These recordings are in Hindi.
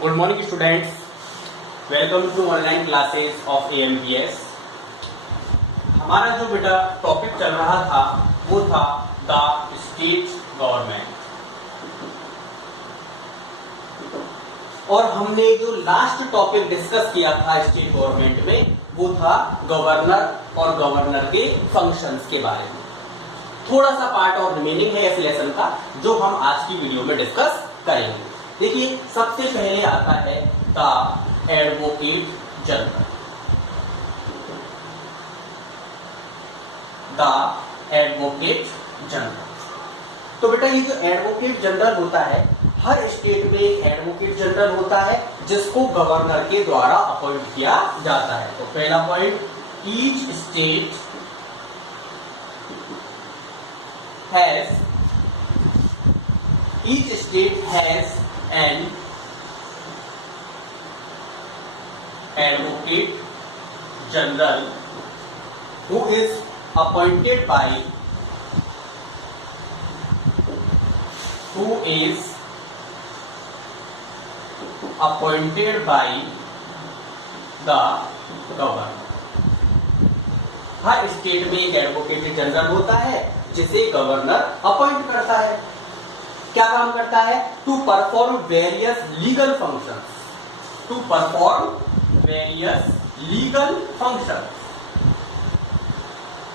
Good morning students, welcome to online classes of AMPS। हमारा जो बेटा टॉपिक चल रहा था वो था द स्टेट गवर्नमेंट, और हमने जो लास्ट टॉपिक डिस्कस किया था स्टेट गवर्नमेंट में वो था गवर्नर और गवर्नर के फंक्शंस के बारे में। थोड़ा सा पार्ट और रिमेनिंग है इस लेसन का जो हम आज की वीडियो में डिस्कस करेंगे। देखिए, सबसे पहले आता है the advocate general. The advocate general, तो बेटा ये जो एडवोकेट जनरल होता है, हर स्टेट में एक एडवोकेट जनरल होता है जिसको गवर्नर के द्वारा अपॉइंट किया जाता है। तो पहला point, each state has an advocate general who is appointed by the governor। Her state में एक एडवोकेट जनरल होता है जिसे गवर्नर अपॉइंट करता है। क्या काम करता है? To perform various legal functions. To perform various legal functions,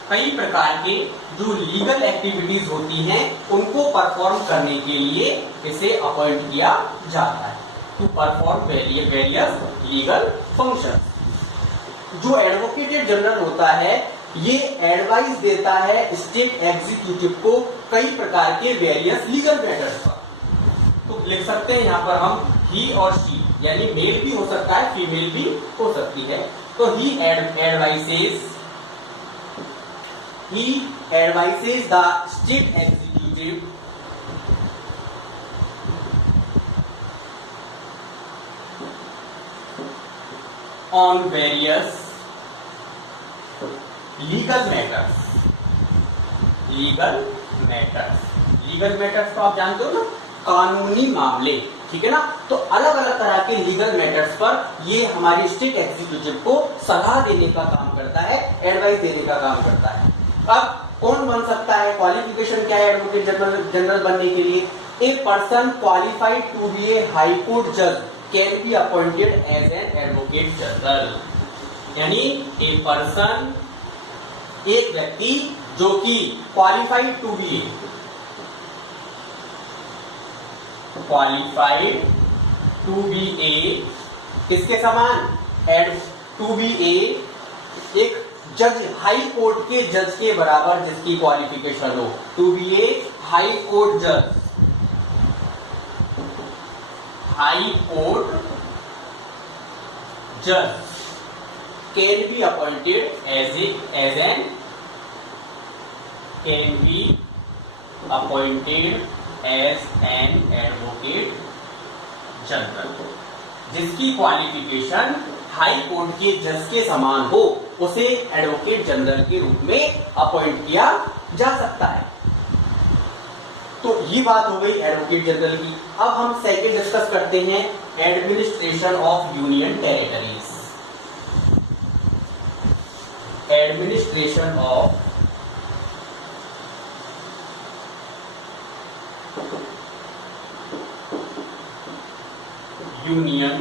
कई प्रकार के जो लीगल एक्टिविटीज होती हैं उनको परफॉर्म करने के लिए इसे अपॉइंट किया जाता है। To perform various legal functions. जो एडवोकेट जनरल होता है ये एडवाइस देता है स्टेट एग्जीक्यूटिव को कई प्रकार के वेरियस लीगल मैटर्स पर। तो लिख सकते हैं यहाँ पर हम ही और शी, यानी मेल भी हो सकता है, फीमेल भी हो सकती है। तो he advises the state executive on various legal matters तो आप जानते हो ना, कानूनी मामले, ठीक है ना। तो अलग अलग तरह के लीगल मैटर्स पर ये हमारी स्टेट एग्जीक्यूटिव को सलाह देने का काम करता है, एडवाइस देने का काम करता है। अब कौन बन सकता है? क्वालिफिकेशन क्या है एडवोकेट जनरल बनने के लिए? A person qualified to be a high court जज can be appointed as an advocate general. यानी ए पर्सन, एक व्यक्ति जो कि क्वालिफाइड टू बी ए किसके समान? टू बी ए एक जज, हाई कोर्ट के जज के बराबर जिसकी क्वालिफिकेशन हो। To be a high court जज, can be appointed as an advocate general. जिसकी क्वालिफिकेशन हाई कोर्ट के जज के समान हो उसे एडवोकेट जनरल के रूप में अपॉइंट किया जा सकता है। तो ये बात हो गई एडवोकेट जनरल की। अब हम सेकंड डिस्कस करते हैं administration of union territories. Administration of union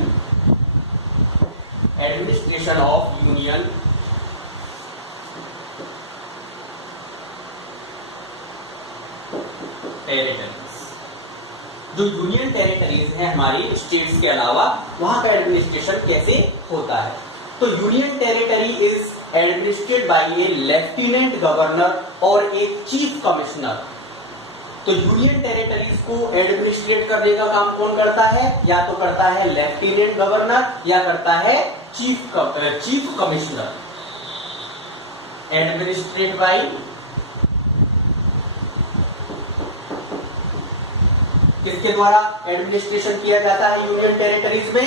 territories. जो यूनियन टेरिटरीज हैं हमारी स्टेट्स के अलावा, वहां का एडमिनिस्ट्रेशन कैसे होता है? तो union territory is administered by a lieutenant governor और एक चीफ कमिश्नर। तो यूनियन टेरिटरीज को एडमिनिस्ट्रेट करने का काम कौन करता है? या तो करता है लेफ्टिनेंट गवर्नर या करता है चीफ कमिश्नर। एडमिनिस्ट्रेट बाय किसके द्वारा एडमिनिस्ट्रेशन किया जाता है यूनियन टेरिटरीज में?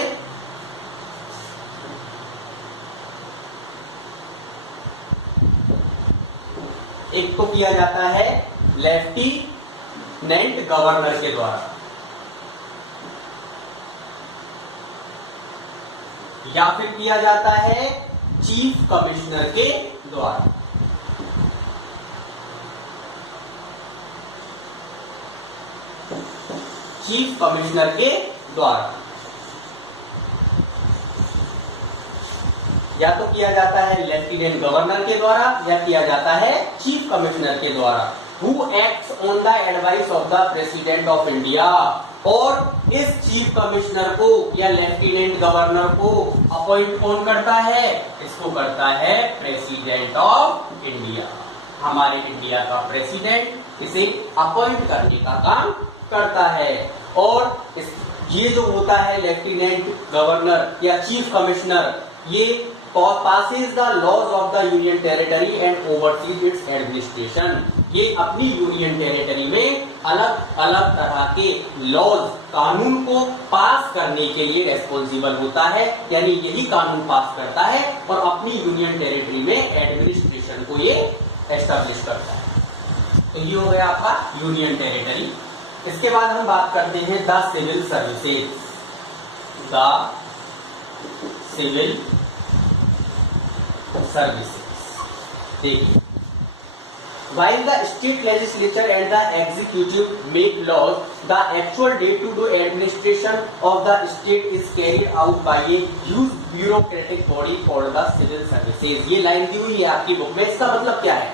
एक तो किया जाता है लेफ्टिनेंट गवर्नर के द्वारा, या फिर किया जाता है चीफ कमिश्नर के द्वारा। चीफ कमिश्नर के द्वारा या तो किया जाता है लेफ्टिनेंट गवर्नर के द्वारा या किया जाता है चीफ कमिश्नर के द्वारा। Who acts on the advice of the President of India। और इस चीफ कमिश्नर को या लेफ्टिनेंट गवर्नर को अपॉइंट कौन करता है? इसको करता है प्रेसिडेंट ऑफ इंडिया। हमारे इंडिया का प्रेसिडेंट इसे अपॉइंट करने का काम करता है। और ये जो होता है लेफ्टिनेंट गवर्नर या चीफ कमिश्नर, ये passes the laws of the union territory and oversees its administration। ये अपनी यूनियन टेरिटरी में अलग अलग तरह के लॉज, कानून को पास करने के लिए रेस्पॉन्सिबल होता है, यानी यही कानून पास करता है और अपनी यूनियन टेरिटरी में एडमिनिस्ट्रेशन को ये एस्टेब्लिश करता है। तो ये हो गया आपका यूनियन टेरिटरी। इसके बाद हम बात करते हैं the civil services. The civil services. देखिए, while the state legislature and the executive make laws, the actual day-to-day administration of the state is carried out by a huge bureaucratic body called the civil services। ये लाइन दी हुई है आपकी बुक में। इसका मतलब क्या है?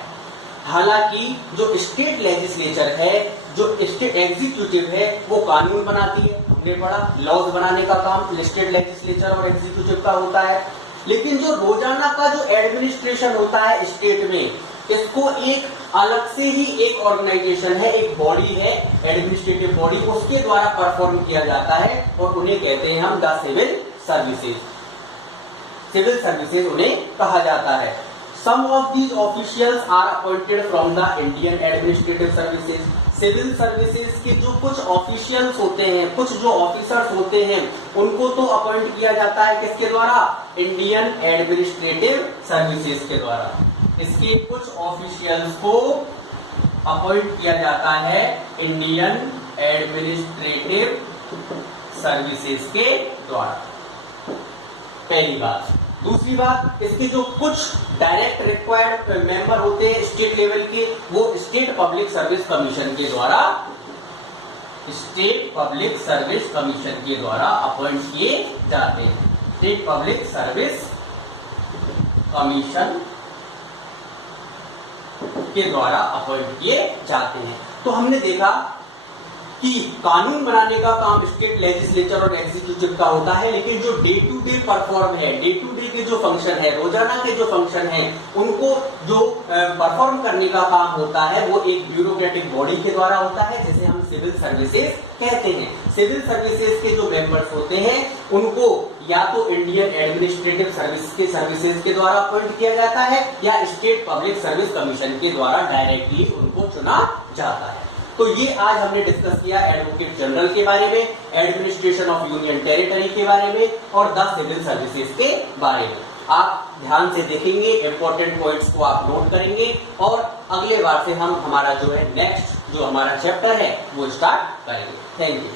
हालांकि जो स्टेट लेजिस्लेचर है, जो स्टेट एग्जीक्यूटिव है, वो कानून बनाती है, हमने पढ़ा लॉज बनाने का काम स्टेट लेजिस्लेचर और एग्जीक्यूटिव का होता है, लेकिन जो रोजाना का जो एडमिनिस्ट्रेशन होता है स्टेट में, इसको एक अलग से ही एक ऑर्गेनाइजेशन है, एक बॉडी है, एडमिनिस्ट्रेटिव बॉडी, उसके द्वारा परफॉर्म किया जाता है और उन्हें कहते हैं हम the civil services. Civil services उन्हें कहा जाता है। Some of these officials are appointed from the Indian administrative services. Civil services के जो कुछ ऑफिशियल्स होते हैं, कुछ जो ऑफिसर्स होते हैं, उनको तो अपॉइंट किया जाता है किसके द्वारा? इंडियन एडमिनिस्ट्रेटिव सर्विसेज के द्वारा। इसके कुछ ऑफिशियल्स को अपॉइंट किया जाता है इंडियन एडमिनिस्ट्रेटिव सर्विसेज के द्वारा। पहली बात। दूसरी बात, इसके जो कुछ डायरेक्ट रिक्वायर्ड मेंबर होते हैं स्टेट लेवल के, वो स्टेट पब्लिक सर्विस कमीशन के द्वारा, स्टेट पब्लिक सर्विस कमीशन के द्वारा अपॉइंट किए जाते हैं। स्टेट पब्लिक सर्विस कमीशन के द्वारा अपॉइंट किए जाते हैं। तो हमने देखा कि कानून बनाने का काम स्टेट लेजिस्लेचर और एग्जीक्यूटिव का होता है, लेकिन जो डे टू डे परफॉर्म है, डे टू डे के जो फंक्शन है, रोजाना के जो फंक्शन है, उनको जो परफॉर्म करने का काम होता है, वो एक ब्यूरोक्रेटिक बॉडी के द्वारा होता है, जिसे हम सिविल सर्विसेज कहते हैं। सिविल सर्विसेज के जो मेंबर्स होते हैं, उनको या तो इंडियन एडमिनिस्ट्रेटिव सर्विसेज के द्वारा अपॉइंट किया जाता है या स्टेट पब्लिक सर्विस कमीशन के द्वारा डायरेक्टली उनको चुना जाता है। तो ये आज हमने डिस्कस किया एडवोकेट जनरल के बारे में, एडमिनिस्ट्रेशन ऑफ यूनियन टेरिटरी के बारे में और द सिविल सर्विसेज के बारे में। आप ध्यान से देखेंगे, इंपॉर्टेंट पॉइंट्स को आप नोट करेंगे और अगले बार से हम हमारा जो है नेक्स्ट जो हमारा चैप्टर है वो स्टार्ट करेंगे। Thank you.